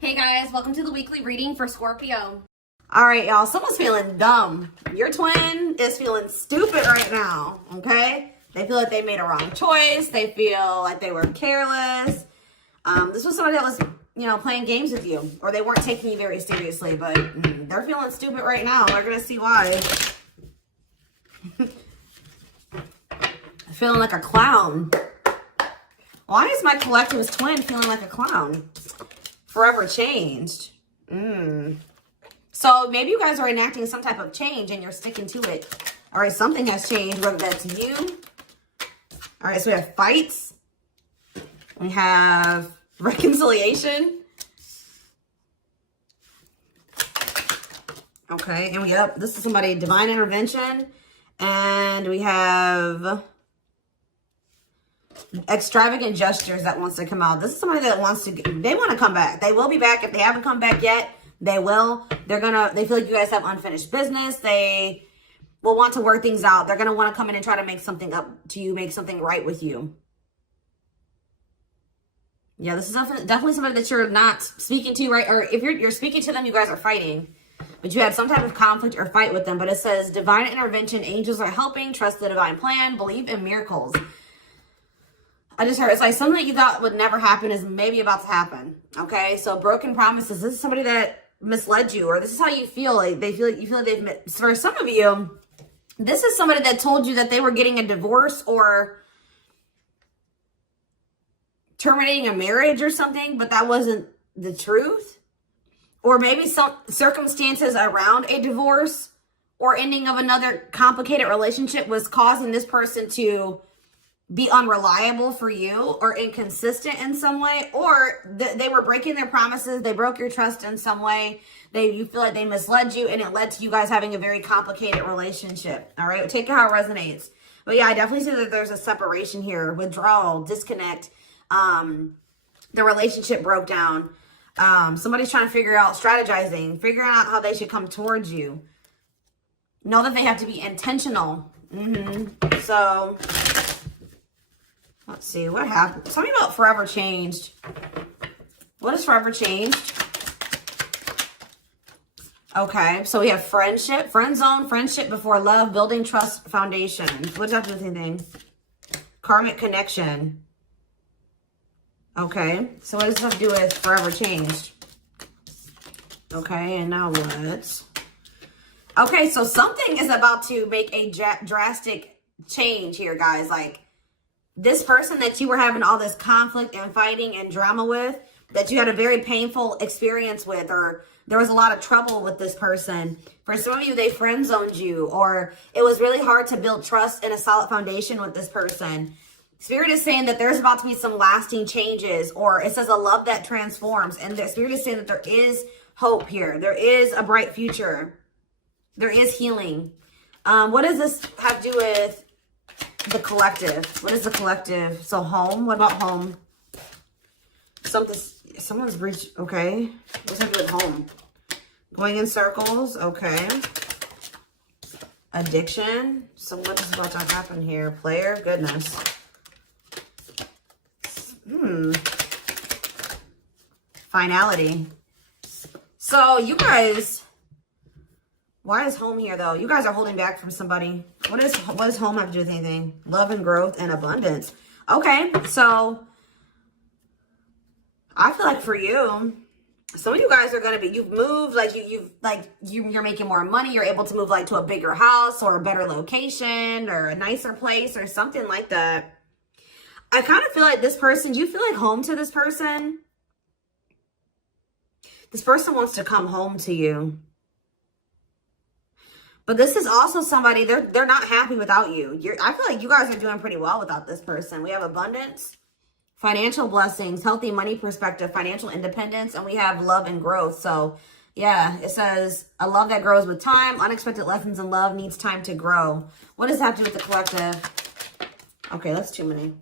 Hey guys, welcome to the weekly reading for Scorpio. All right, y'all, someone's feeling dumb. Your twin is feeling stupid right now, okay? They feel like they made a wrong choice. They feel like they were careless. This was somebody that was, playing games with you, or they weren't taking you very seriously, but they're feeling stupid right now. We're going to see why. Feeling like a clown. Why is my collective's twin feeling like a clown? Forever changed. So maybe you guys are enacting some type of change and you're sticking to it. All right, something has changed, whether that's you. All right, so we have fights. We have reconciliation. Okay, and this is somebody, divine intervention. And we have extravagant gestures that wants to come out. This is somebody that they want to come back. They will be back. If they haven't come back yet, they will. They feel like you guys have unfinished business. They will want to work things out. They're going to want to come in and try to make something up to you, make something right with you. Yeah, this is definitely somebody that you're not speaking to, right? Or if you're speaking to them, you guys are fighting. But you had some type of conflict or fight with them. But it says, divine intervention, angels are helping, trust the divine plan, believe in miracles. I just heard, it's like something that you thought would never happen is maybe about to happen. Okay, so broken promises. This is somebody that misled you, or this is how you feel. Like you feel like they've, for some of you, this is somebody that told you that they were getting a divorce or terminating a marriage or something, but that wasn't the truth. Or maybe some circumstances around a divorce or ending of another complicated relationship was causing this person to be unreliable for you or inconsistent in some way, or they were breaking their promises. They broke your trust in some way. You feel like they misled you, and it led to you guys having a very complicated relationship. All right, take it how it resonates. But yeah, I definitely see that there's a separation here, withdrawal, disconnect. The relationship broke down. Somebody's trying to figure out, strategizing, figuring out how they should come towards you. Know that they have to be intentional. So let's see, what happened? Tell me about forever changed. What is forever changed? Okay, so we have friendship, friend zone, friendship before love, building trust foundation. What does that have to do with anything? Karmic connection. Okay, so what does this have to do with forever changed? Okay, and now what? Okay, so something is about to make a drastic change here, guys. Like, this person that you were having all this conflict and fighting and drama with, that you had a very painful experience with, or there was a lot of trouble with this person. For some of you, they friend zoned you, or it was really hard to build trust and a solid foundation with this person. Spirit is saying that there's about to be some lasting changes, or it says a love that transforms. And the Spirit is saying that there is hope here. There is a bright future. There is healing. What does this have to do with the collective? What is the collective? So home, what about home? Someone's breached, okay. What's that do with home? Going in circles, okay. Addiction. So what is about to happen here? Player, goodness. Finality. So you guys, why is home here though? You guys are holding back from somebody. What does home have to do with anything? Love and growth and abundance. Okay, so I feel like for you, some of you guys are gonna be, you've moved, like you're making more money. You're able to move like to a bigger house or a better location or a nicer place or something like that. I kind of feel like this person, do you feel like home to this person? This person wants to come home to you. But this is also somebody, they're not happy without you. I feel like you guys are doing pretty well without this person. We have abundance, financial blessings, healthy money perspective, financial independence, and we have love and growth. So yeah, it says a love that grows with time. Unexpected lessons in love needs time to grow. What does that have to do with the collective? Okay, that's too many.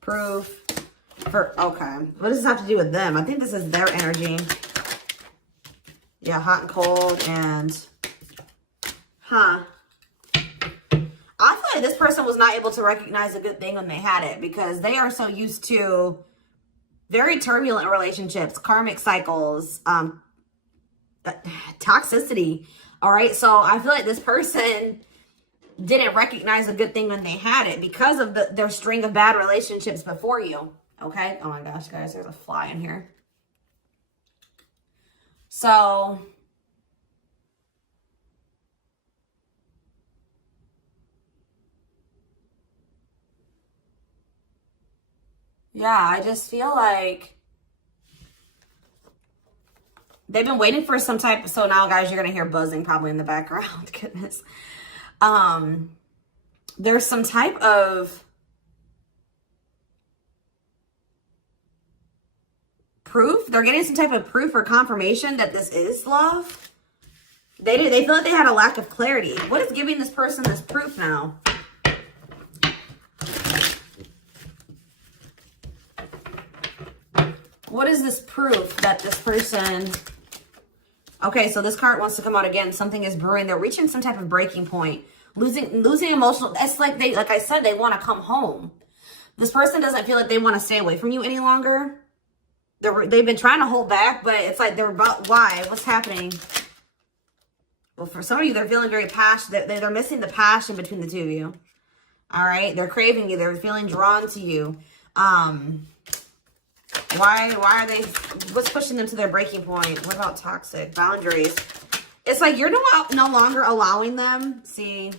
Proof. Okay. What does this have to do with them? I think this is their energy. Yeah, hot and cold and... I feel like this person was not able to recognize a good thing when they had it, because they are so used to Very turbulent relationships, karmic cycles, toxicity. All right. So I feel like this person didn't recognize a good thing when they had it because of their string of bad relationships before you. Okay. Oh my gosh, guys, there's a fly in here. So yeah, I just feel like they've been waiting for some type of, so now guys, you're going to hear buzzing probably in the background. Goodness. There's some type of proof. They're getting some type of proof or confirmation that this is love. They feel like they had a lack of clarity. What is giving this person this proof now? What is this proof that this person... Okay, so this card wants to come out again. Something is brewing. They're reaching some type of breaking point. Losing emotional... That's like like I said, they want to come home. This person doesn't feel like they want to stay away from you any longer. They've been trying to hold back, but it's like they're about... Why? What's happening? Well, for some of you, they're feeling very passionate. They're missing the passion between the two of you. All right? They're craving you. They're feeling drawn to you. Why are they, what's pushing them to their breaking point? What about toxic boundaries? It's like you're no longer allowing them. See,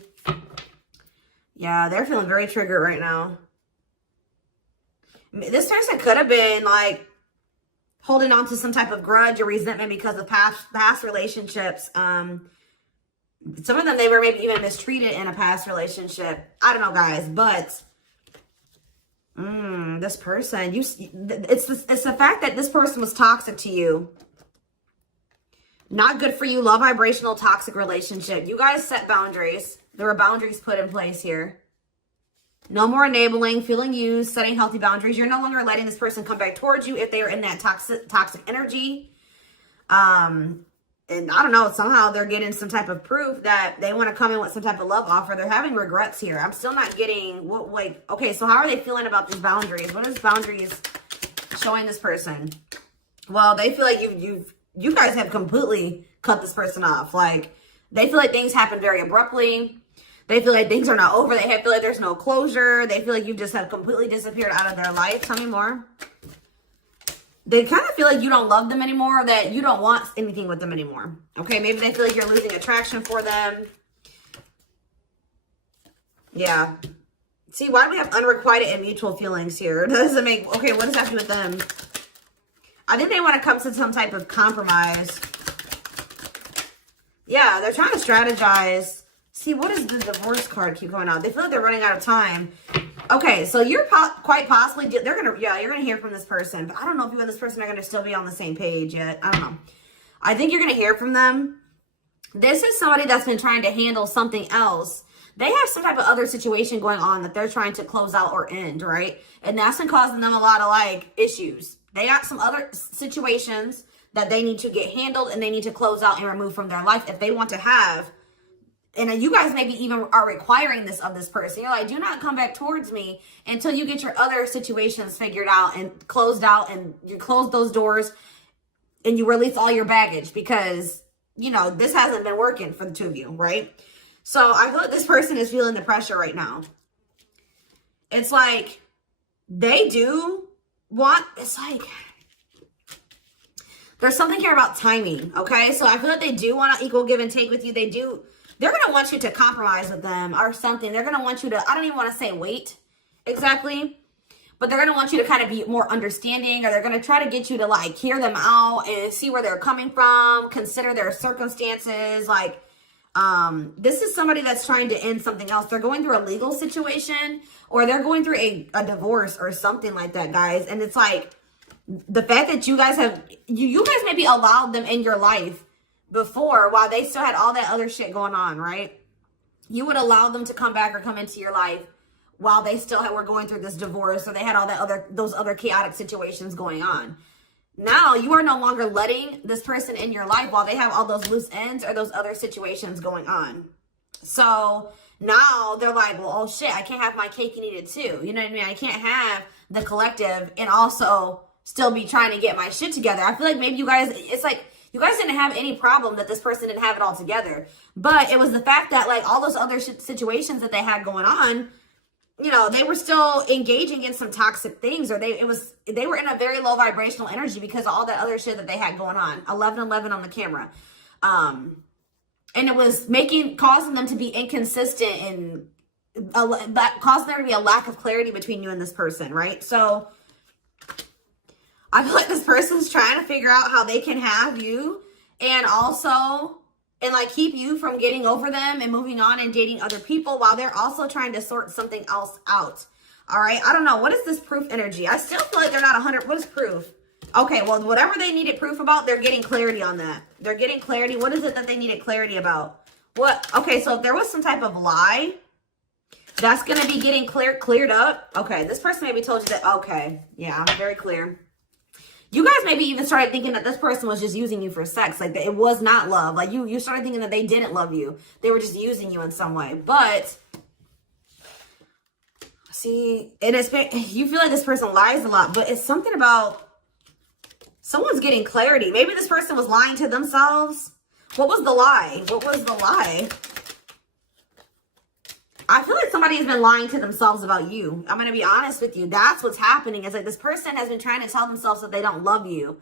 yeah, they're feeling very triggered right now. This person could have been like holding on to some type of grudge or resentment because of past relationships. Some of them, they were maybe even mistreated in a past relationship. I don't know, guys, but this person, it's the fact that this person was toxic to you. Not good for you. Low vibrational toxic relationship. You guys set boundaries. There were boundaries put in place here. No more enabling, feeling used, setting healthy boundaries. You're no longer letting this person come back towards you if they are in that toxic energy. And I don't know, somehow they're getting some type of proof that they want to come in with some type of love offer. They're having regrets here. I'm still not getting what, like, okay, so how are they feeling about these boundaries? What is boundaries showing this person? Well, they feel like you guys have completely cut this person off. Like, they feel like things happen very abruptly. They feel like things are not over. They feel like there's no closure. They feel like you just have completely disappeared out of their life. Tell me more. They kind of feel like you don't love them anymore, that you don't want anything with them anymore. Okay, maybe they feel like you're losing attraction for them. Yeah. See, why do we have unrequited and mutual feelings here? Doesn't make... Okay, what does that have to do with them? I think they want to come to some type of compromise. Yeah, they're trying to strategize. See, what does the divorce card keep going on? They feel like they're running out of time. Okay, so you're quite possibly, you're going to hear from this person. But I don't know if you and this person are going to still be on the same page yet. I don't know. I think you're going to hear from them. This is somebody that's been trying to handle something else. They have some type of other situation going on that they're trying to close out or end, right? And that's been causing them a lot of, like, issues. They got some other situations that they need to get handled and they need to close out and remove from their life if they want to have. And you guys maybe even are requiring this of this person. You're like, do not come back towards me until you get your other situations figured out and closed out, and you close those doors and you release all your baggage because, you know, this hasn't been working for the two of you, right? So I feel like this person is feeling the pressure right now. It's like they do want, it's like, there's something here about timing, okay? So I feel like they do want to equal give and take with you. They're going to want you to compromise with them or something. They're going to want you to, I don't even want to say wait exactly, but they're going to want you to kind of be more understanding, or they're going to try to get you to, like, hear them out and see where they're coming from, consider their circumstances. Like, this is somebody that's trying to end something else. They're going through a legal situation, or they're going through a divorce or something like that, guys. And it's like the fact that you guys have, you guys maybe allowed them in your life before while they still had all that other shit going on, right? You would allow them to come back or come into your life while they still were going through this divorce, or they had all that those other chaotic situations going on. Now you are no longer letting this person in your life while they have all those loose ends or those other situations going on. So now they're like, well, oh shit, I can't have my cake and eat it too. You know what I mean? I can't have the collective and also still be trying to get my shit together. I feel like maybe you guys, it's like, you guys didn't have any problem that this person didn't have it all together. But it was the fact that like all those other situations that they had going on, you know, they were still engaging in some toxic things, or they were in a very low vibrational energy because of all that other shit that they had going on. 1111 on the camera. And it was causing them to be inconsistent and causing there to be a lack of clarity between you and this person, right? So I feel like this person's trying to figure out how they can have you and like keep you from getting over them and moving on and dating other people while they're also trying to sort something else out. All right. I don't know. What is this proof energy? I still feel like they're not 100. What is proof? Okay. Well, whatever they needed proof about, they're getting clarity on that. They're getting clarity. What is it that they needed clarity about? What? Okay. So if there was some type of lie, that's going to be getting cleared up. Okay. This person maybe told you that. Okay. Yeah. I'm very clear. You guys maybe even started thinking that this person was just using you for sex. Like, it was not love. Like, you started thinking that they didn't love you. They were just using you in some way. But, see, you feel like this person lies a lot. But it's something about someone's getting clarity. Maybe this person was lying to themselves. What was the lie? What was the lie? I feel like somebody has been lying to themselves about you. I'm going to be honest with you. That's what's happening. It's like this person has been trying to tell themselves that they don't love you.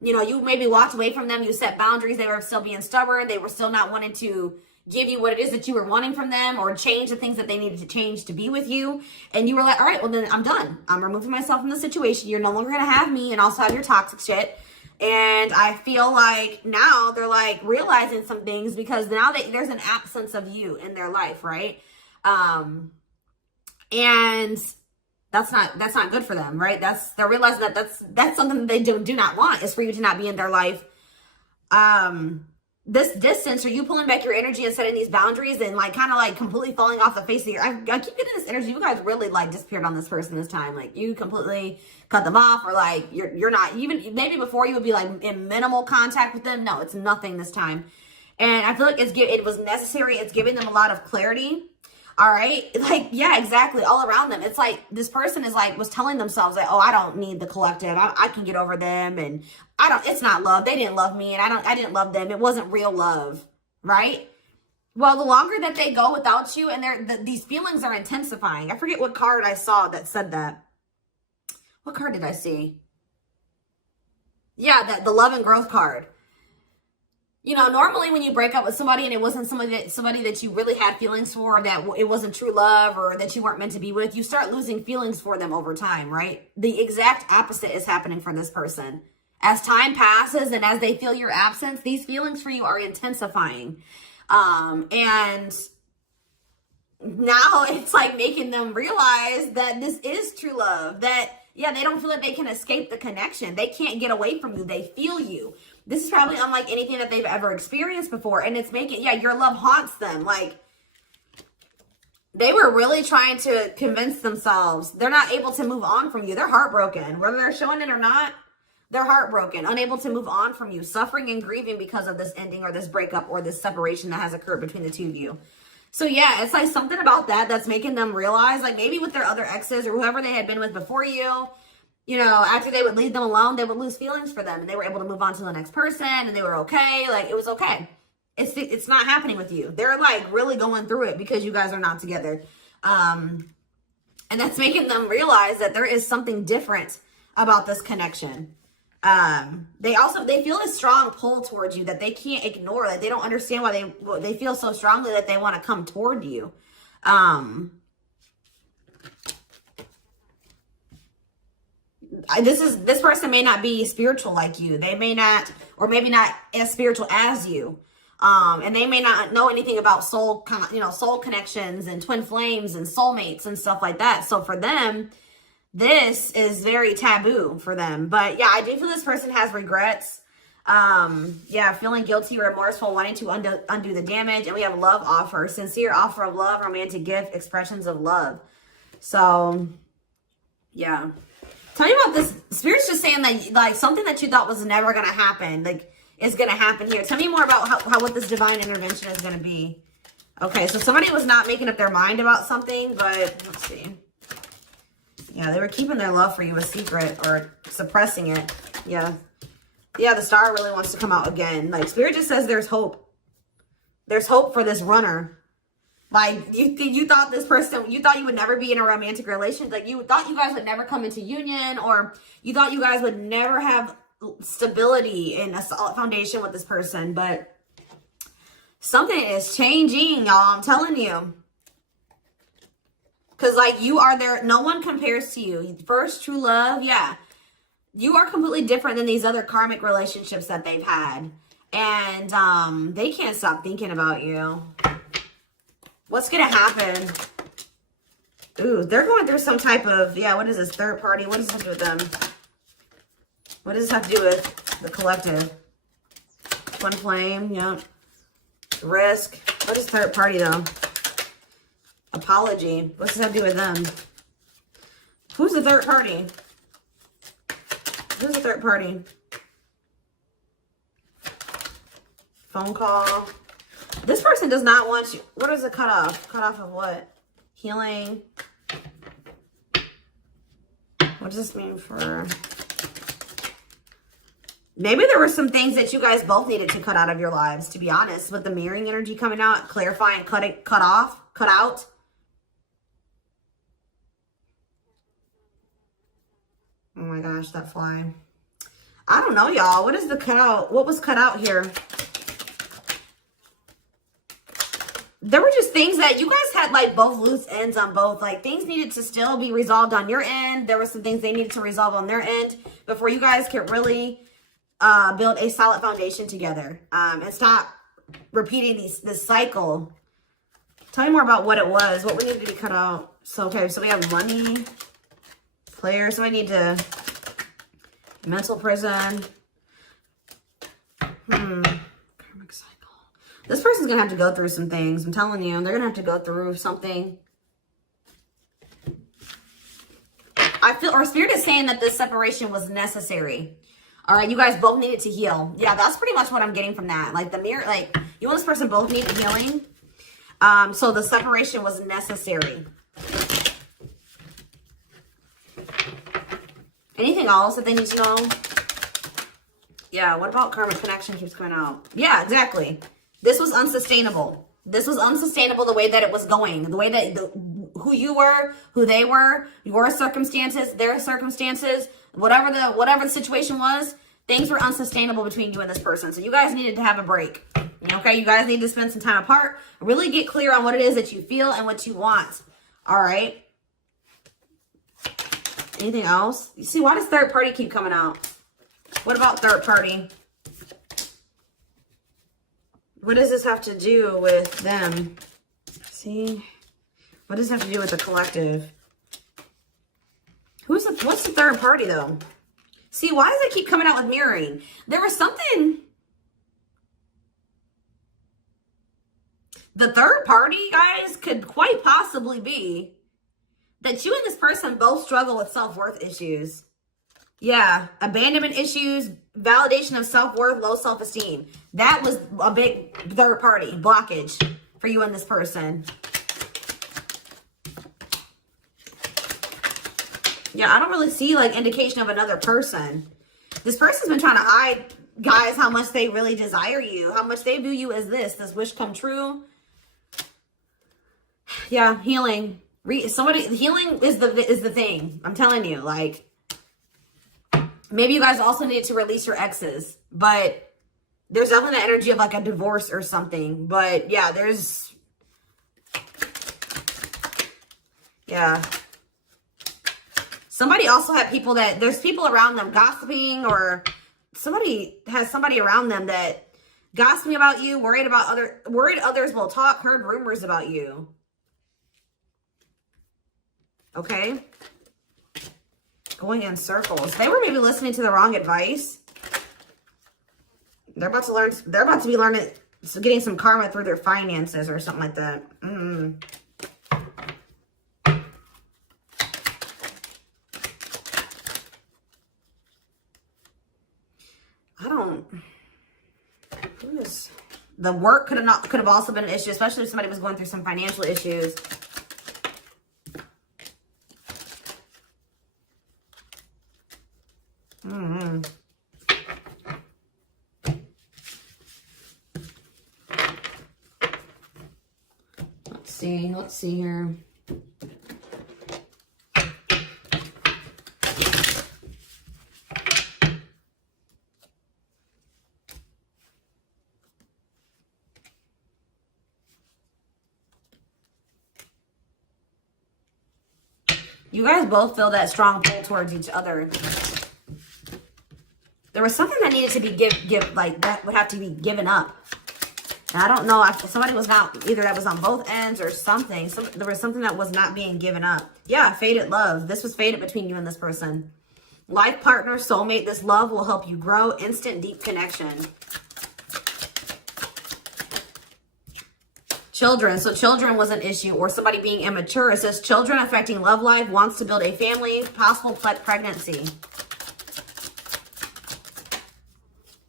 You know, you maybe walked away from them. You set boundaries. They were still being stubborn. They were still not wanting to give you what it is that you were wanting from them or change the things that they needed to change to be with you. And you were like, all right, well, then I'm done. I'm removing myself from the situation. You're no longer going to have me and also have your toxic shit. And I feel like now they're like realizing some things because now there's an absence of you in their life, right? And that's not good for them, right? They're realizing that that's something that they do not want, is for you to not be in their life. This distance, or you pulling back your energy and setting these boundaries and like kind of like completely falling off the face of I keep getting this energy. You guys really like disappeared on this person this time. Like you completely cut them off, or like you're not even, maybe before you would be like in minimal contact with them. No, it's nothing this time. And I feel like it was necessary. It's giving them a lot of clarity. All right. Like, yeah, exactly. All around them. It's like this person was telling themselves that, oh, I don't need the collective. I can get over them. And it's not love. They didn't love me. And I didn't love them. It wasn't real love. Right. Well, the longer that they go without you and these feelings are intensifying. I forget what card I saw that said that. What card did I see? Yeah, the love and growth card. You know, normally when you break up with somebody and it wasn't somebody that you really had feelings for, that it wasn't true love, or that you weren't meant to be with, you start losing feelings for them over time, right? The exact opposite is happening for this person. As time passes and as they feel your absence, these feelings for you are intensifying. And now it's like making them realize that this is true love, that, yeah, they don't feel like they can escape the connection. They can't get away from you. They feel you. This is probably unlike anything that they've ever experienced before. And it's making, yeah, your love haunts them. Like, they were really trying to convince themselves they're not able to move on from you. They're heartbroken. Whether they're showing it or not, they're heartbroken, unable to move on from you, suffering and grieving because of this ending or this breakup or this separation that has occurred between the two of you. So, yeah, it's like something about that's making them realize, like maybe with their other exes or whoever they had been with before you, you know, after they would leave them alone, they would lose feelings for them and they were able to move on to the next person and they were okay. Like, it was okay. It's not happening with you. They're like really going through it because you guys are not together. And that's making them realize that there is something different about this connection. They feel a strong pull towards you that they can't ignore. Like, they don't understand why they feel so strongly that they want to come toward you. This person may not be spiritual like you. They may not, or maybe not as spiritual as you. And they may not know anything about soul connections and twin flames and soulmates and stuff like that. So for them, this is very taboo for them. But yeah, I do feel this person has regrets. Yeah, feeling guilty, remorseful, wanting to undo the damage. And we have love offer, sincere offer of love, romantic gift, expressions of love. So yeah. Tell me about this. Spirit's just saying that, like, something that you thought was never going to happen, like, is going to happen here. Tell me more about how what this divine intervention is going to be. Okay, so somebody was not making up their mind about something, but let's see. Yeah, they were keeping their love for you a secret or suppressing it. Yeah. Yeah, the star really wants to come out again. Like, Spirit just says there's hope. There's hope for this runner. Like, you thought this person, you thought you would never be in a romantic relationship. Like, you thought you guys would never come into union, or you thought you guys would never have stability and a solid foundation with this person. But something is changing, y'all. I'm telling you. Because, like, you are there. No one compares to you. First true love, yeah. You are completely different than these other karmic relationships that they've had. And they can't stop thinking about you. What's going to happen? Ooh, they're going through some type of, yeah, what is this? Third party? What does this have to do with them? What does this have to do with the collective? Twin flame, yeah. Risk. What is third party, though? Apology. What's this have to do with them? Who's the third party? Who's the third party? Phone call. This person does not want you. What is a cutoff? Cutoff of what? Healing. What does this mean for... Maybe there were some things that you guys both needed to cut out of your lives, to be honest. With the mirroring energy coming out, clarifying, cut out. Oh my gosh, that fly. I don't know, y'all. What is the cutout? What was cut out here? There were just things that you guys had, like, both loose ends on both. Like, things needed to still be resolved on your end. There were some things they needed to resolve on their end before you guys could really build a solid foundation together. And stop repeating this cycle. Tell me more about what it was. What we needed to be cut out. So, okay, so we have money. Player, so I need to mental prison. Karmic cycle. This person's gonna have to go through some things. I'm telling you, they're gonna have to go through something. I feel, or Spirit is saying that this separation was necessary. All right, you guys both needed to heal. Yeah, that's pretty much what I'm getting from that. Like the mirror, like you and this person both needed healing. So the separation was necessary. Anything else that they need to know? Yeah, what about karmic connection keeps coming out? Yeah, exactly. This was unsustainable. This was unsustainable the way that it was going. The way that, who you were, who they were, your circumstances, their circumstances, whatever the situation was, things were unsustainable between you and this person. So you guys needed to have a break. Okay, you guys need to spend some time apart. Really get clear on what it is that you feel and what you want. All right. Anything else? You see, why does third party keep coming out? What about third party? What does this have to do with them? See? What does it have to do with the collective? What's the third party, though? See, why does it keep coming out with mirroring? There was something... The third party, guys, could quite possibly be that you and this person both struggle with self-worth issues. Yeah, abandonment issues, validation of self-worth, low self-esteem. That was a big third party blockage for you and this person. Yeah, I don't really see like indication of another person. This person's been trying to hide, guys, how much they really desire you, how much they view you as this wish come true. Yeah, healing. Healing is the thing. I'm telling you, like, maybe you guys also need to release your exes, but there's definitely the energy of like a divorce or something. But yeah, yeah. Somebody also had people that, there's people around them gossiping, or somebody has somebody around them that gossiping about you, worried others will talk, heard rumors about you. Okay. Going in circles. They were maybe listening to the wrong advice. They're about to be learning, getting some karma through their finances or something like that. The work could have also been an issue, especially if somebody was going through some financial issues. Let's see here. You guys both feel that strong pull towards each other. There was something that needed to be like that would have to be given up. And I don't know if somebody was not, either that was on both ends or something. So there was something that was not being given up. Yeah, fated love. This was fated between you and this person. Life partner, soulmate. This love will help you grow. Instant deep connection. Children. So children was an issue, or somebody being immature. It says children affecting love life, wants to build a family, possible pregnancy.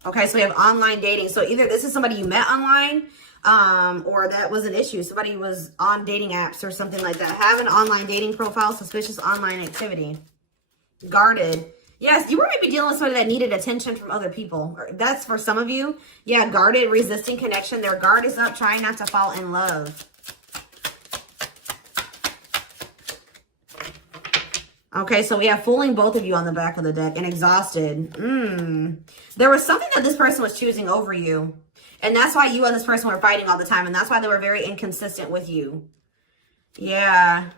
Okay, so we have online dating. So either this is somebody you met online, or that was an issue. Somebody was on dating apps or something like that. Have an online dating profile, suspicious online activity. Guarded. Yes, you were maybe dealing with somebody that needed attention from other people. That's for some of you. Yeah, guarded, resisting connection. Their guard is up, trying not to fall in love. Okay, so we have fooling both of you on the back of the deck and exhausted. There was something that this person was choosing over you. And that's why you and this person were fighting all the time. And that's why they were very inconsistent with you. Yeah.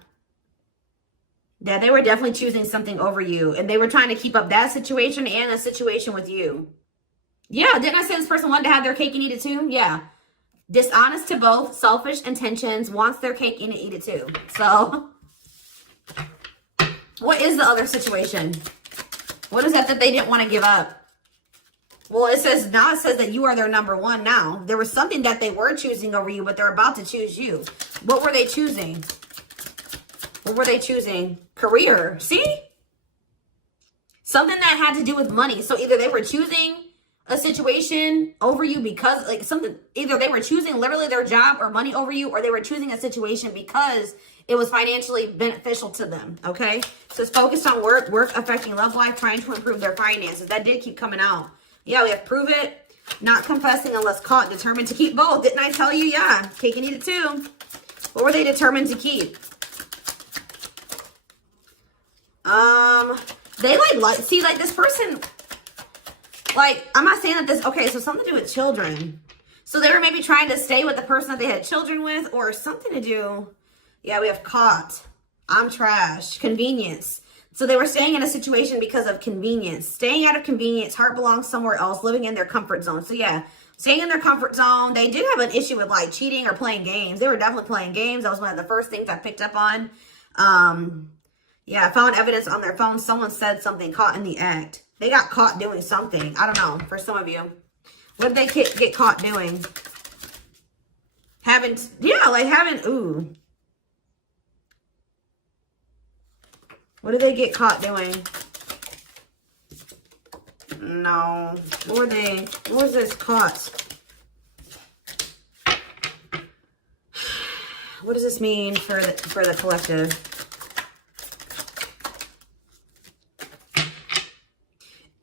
Yeah, they were definitely choosing something over you. And they were trying to keep up that situation and a situation with you. Yeah, didn't I say this person wanted to have their cake and eat it too? Yeah. Dishonest to both, selfish intentions, wants their cake and eat it too. So, what is the other situation? What is that they didn't want to give up? Well, it says that you are their number one now. There was something that they were choosing over you, but they're about to choose you. What were they choosing? What were they choosing? Career. See? Something that had to do with money. So either they were choosing a situation over you because like something, either they were choosing literally their job or money over you, or they were choosing a situation because it was financially beneficial to them. Okay. So it's focused on work affecting love life, trying to improve their finances. That did keep coming out. Yeah, we have prove it, not confessing unless caught, determined to keep both. Didn't I tell you? Yeah, cake and eat it too. What were they determined to keep? They see, like this person, like, I'm not saying that this, okay, so something to do with children. So they were maybe trying to stay with the person that they had children with, or something to do. Yeah, we have caught. I'm trash. Convenience. So they were staying in a situation because of convenience. Staying out of convenience. Heart belongs somewhere else. Living in their comfort zone. So yeah, staying in their comfort zone. They did have an issue with like cheating or playing games. They were definitely playing games. That was one of the first things I picked up on. Yeah, I found evidence on their phone. Someone said something, caught in the act. They got caught doing something. I don't know, for some of you. What did they get caught doing? Ooh. What did they get caught doing? No. What was this caught? What does this mean for the collective?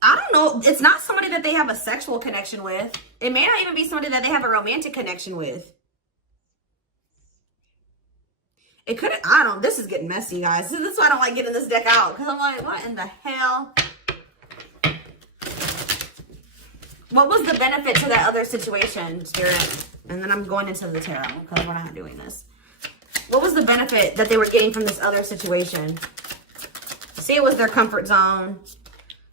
I don't know. It's not somebody that they have a sexual connection with. It may not even be somebody that they have a romantic connection with. It could, I don't, this is getting messy, guys. This is why I don't like getting this deck out. Because I'm like, what in the hell? What was the benefit to that other situation, Spirit? And then I'm going into the tarot because we're not doing this. What was the benefit that they were getting from this other situation? See, it was their comfort zone.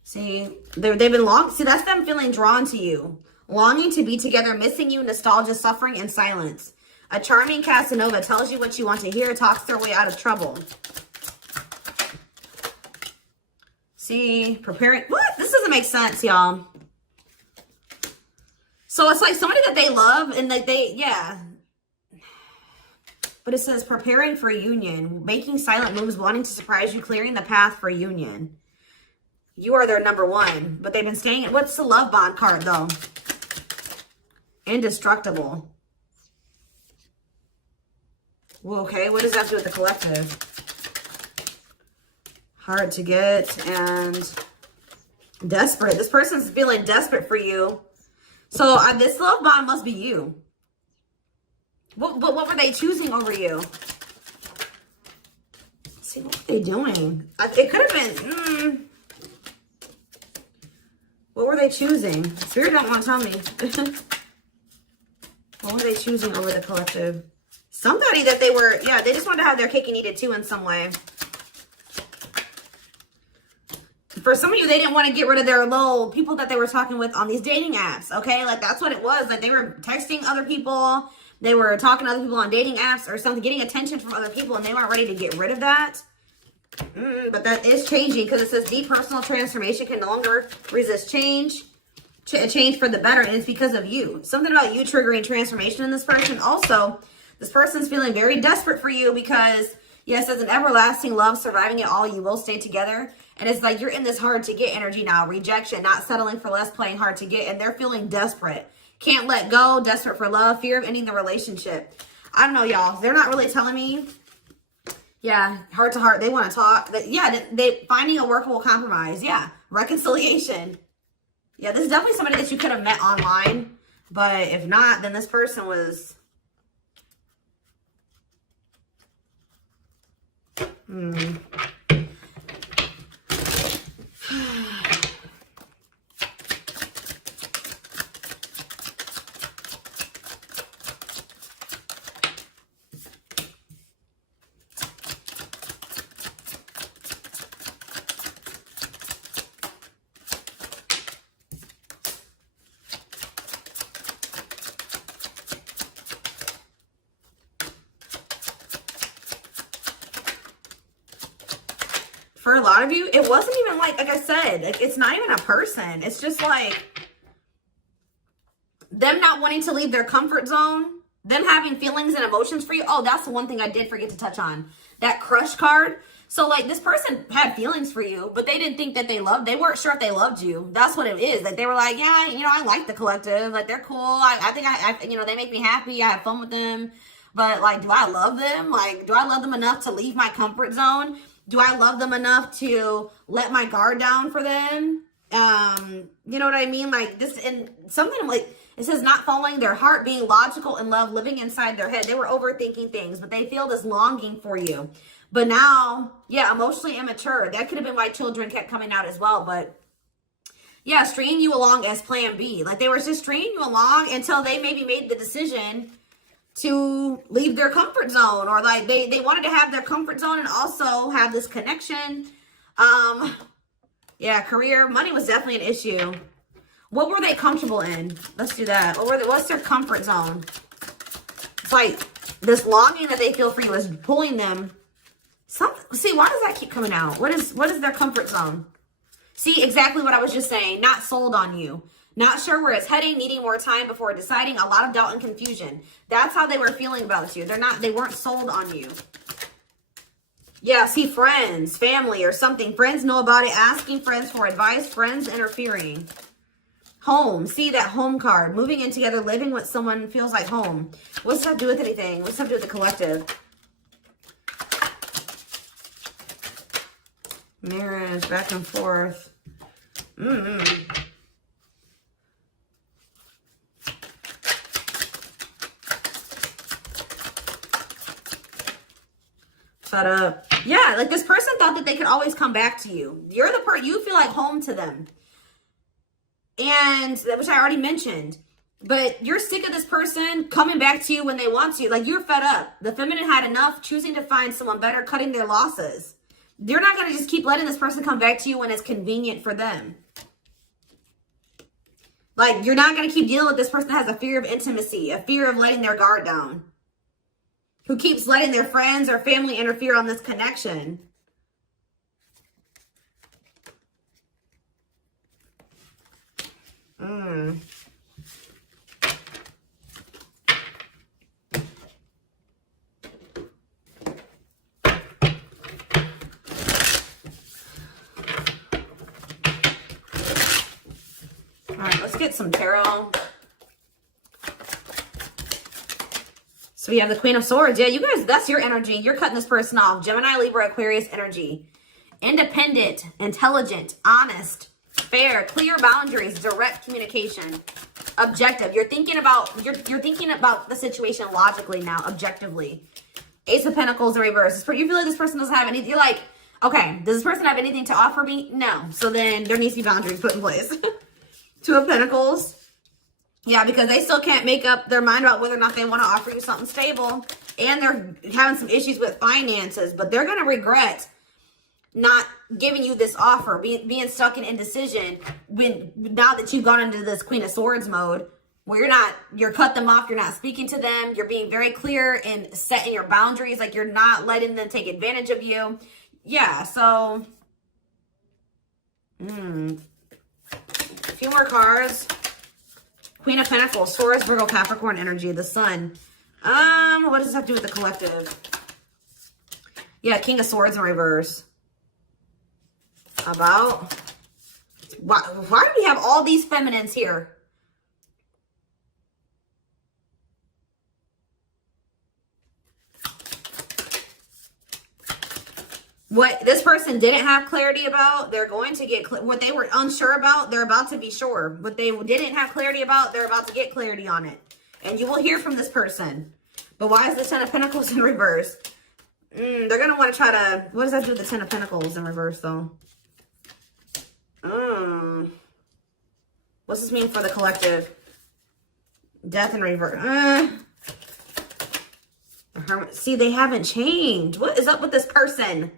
See, they've been see, that's them feeling drawn to you. Longing to be together, missing you, nostalgia, suffering, and silence. A charming Casanova tells you what you want to hear, talks their way out of trouble. See, preparing. What? This doesn't make sense, y'all. So it's like somebody that they love and that yeah. But it says preparing for a union, making silent moves, wanting to surprise you, clearing the path for a union. You are their number one, but they've been staying. What's the love bond card though? Indestructible. Well, okay, what does that do with the collective? Hard to get and desperate. This person's feeling desperate for you. So this love bond must be you. What were they choosing over you? Let's see, what were they doing? It could have been, what were they choosing? Spirit don't want to tell me. What were they choosing over the collective? Somebody that they were, yeah, they just wanted to have their cake and eat it too in some way. For some of you, they didn't want to get rid of their little people that they were talking with on these dating apps, okay? Like, that's what it was. Like, they were texting other people. They were talking to other people on dating apps or something, getting attention from other people, and they weren't ready to get rid of that. But that is changing because it says deep personal transformation can no longer resist change. A change for the better, and it's because of you. Something about you triggering transformation in this person. Also, this person's feeling very desperate for you because, yes, as an everlasting love, surviving it all, you will stay together. And it's like you're in this hard to get energy now. Rejection, not settling for less, playing hard to get. And they're feeling desperate. Can't let go, desperate for love, fear of ending the relationship. I don't know, y'all. They're not really telling me. Yeah, heart to heart. They want to talk. Yeah, they finding a workable compromise. Yeah, reconciliation. Yeah, this is definitely somebody that you could have met online. But if not, then this person was... For a lot of you, it wasn't even like I said, like, it's not even a person. It's just like them not wanting to leave their comfort zone, them having feelings and emotions for you. Oh, that's the one thing I did forget to touch on. That crush card. So, like, this person had feelings for you, but they didn't think that they weren't sure if they loved you. That's what it is. Like, they were like, yeah, you know, I like the collective. Like, they're cool. I think you know, they make me happy. I have fun with them. But, like, do I love them? Like, do I love them enough to leave my comfort zone? Do I love them enough to let my guard down for them? You know what I mean? Like, this, and something like, it says not following their heart, being logical in love, living inside their head. They were overthinking things, but they feel this longing for you. But now, yeah, emotionally immature. That could have been why children kept coming out as well. But yeah, stringing you along as plan B. Like, they were just stringing you along until they maybe made the decision to leave their comfort zone, or like they wanted to have their comfort zone and also have this connection. Yeah, career, money was definitely an issue. What were they comfortable in? Let's do that. What's their comfort zone? It's like this longing that they feel for you is pulling them. See, why does that keep coming out? What is their comfort zone? See, exactly what I was just saying. Not sold on you. Not sure where it's heading, needing more time before deciding, a lot of doubt and confusion. That's how they were feeling about you. They weren't sold on you. Yeah, see, friends, family or something. Friends know about it, asking friends for advice, friends interfering. Home, see that home card. Moving in together, living with someone feels like home. What's that do with anything? What's that do with the collective? Marriage, back and forth. Shut up. Yeah, like this person thought that they could always come back to you. You're the person, you feel like home to them. And, which I already mentioned. But you're sick of this person coming back to you when they want to. Like, you're fed up. The feminine had enough, choosing to find someone better, cutting their losses. You're not going to just keep letting this person come back to you when it's convenient for them. Like, you're not going to keep dealing with this person that has a fear of intimacy, a fear of letting their guard down, who keeps letting their friends or family interfere on this connection. All right, let's get some tarot. So we have the Queen of Swords. Yeah, you guys, that's your energy. You're cutting this person off. Gemini, Libra, Aquarius energy. Independent, intelligent, honest, fair, clear boundaries, direct communication. objective. You're thinking about the situation logically now, objectively. Ace of Pentacles in reverse. You feel like this person doesn't have anything. You're like, okay, does this person have anything to offer me? No. So then there needs to be boundaries put in place. Two of Pentacles. Yeah, because they still can't make up their mind about whether or not they want to offer you something stable. And they're having some issues with finances, but they're going to regret not giving you this offer, being stuck in indecision now that you've gone into this Queen of Swords mode where you're cut them off, you're not speaking to them, you're being very clear and setting your boundaries, like you're not letting them take advantage of you. Yeah, so a few more cards. Queen of Pentacles, Taurus, Virgo, Capricorn energy, the Sun. What does this have to do with the collective? Yeah, King of Swords in reverse. About why do we have all these feminines here? What this person didn't have clarity about, they're going to get what they were unsure about, they're about to be sure. What they didn't have clarity about, they're about to get clarity on it. And you will hear from this person. But why is the Ten of Pentacles in reverse? They're going to want to try to, what does that do with the Ten of Pentacles in reverse though? What's this mean for the collective? Death in reverse. See, they haven't changed. What is up with this person?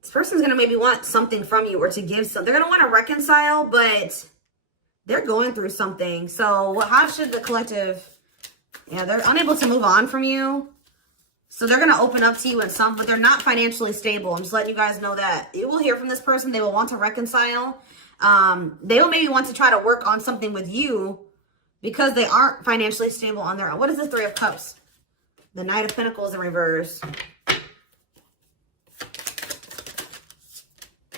This person's going to maybe want something from you or to give something. They're going to want to reconcile, but they're going through something. So how should the collective... Yeah, they're unable to move on from you. So they're going to open up to you in some, but they're not financially stable. I'm just letting you guys know that. You will hear from this person. They will want to reconcile. They will maybe want to try to work on something with you because they aren't financially stable on their own. What is the Three of Cups? The Knight of Pentacles in reverse.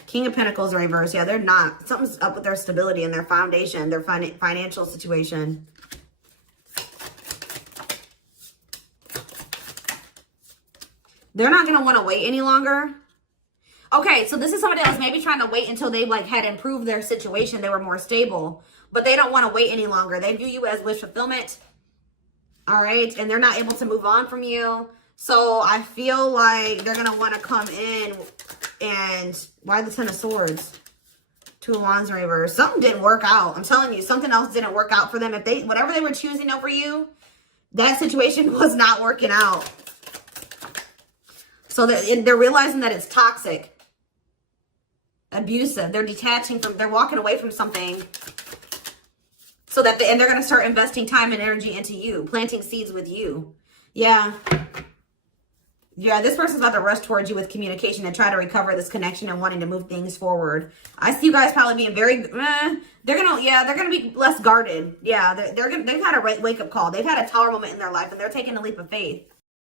King of Pentacles in reverse. Yeah, they're not. Something's up with their stability and their foundation, their financial situation. They're not going to want to wait any longer. Okay, so this is somebody that was maybe trying to wait until they had improved their situation. They were more stable. But they don't want to wait any longer. They view you as wish fulfillment. All right, and they're not able to move on from you. So I feel like they're going to want to come in and... Why the Ten of Swords? Two of Wands in reverse. Something didn't work out. I'm telling you, something else didn't work out for them. If whatever they were choosing over you, that situation was not working out. So they're realizing that it's toxic, abusive. They're detaching from, they're walking away from something. So that, and they're going to start investing time and energy into you, planting seeds with you. Yeah. Yeah, this person's about to rush towards you with communication and try to recover this connection and wanting to move things forward. I see you guys probably being very, they're gonna be less guarded. Yeah, they've had a wake-up call. They've had a tower moment in their life and they're taking a leap of faith.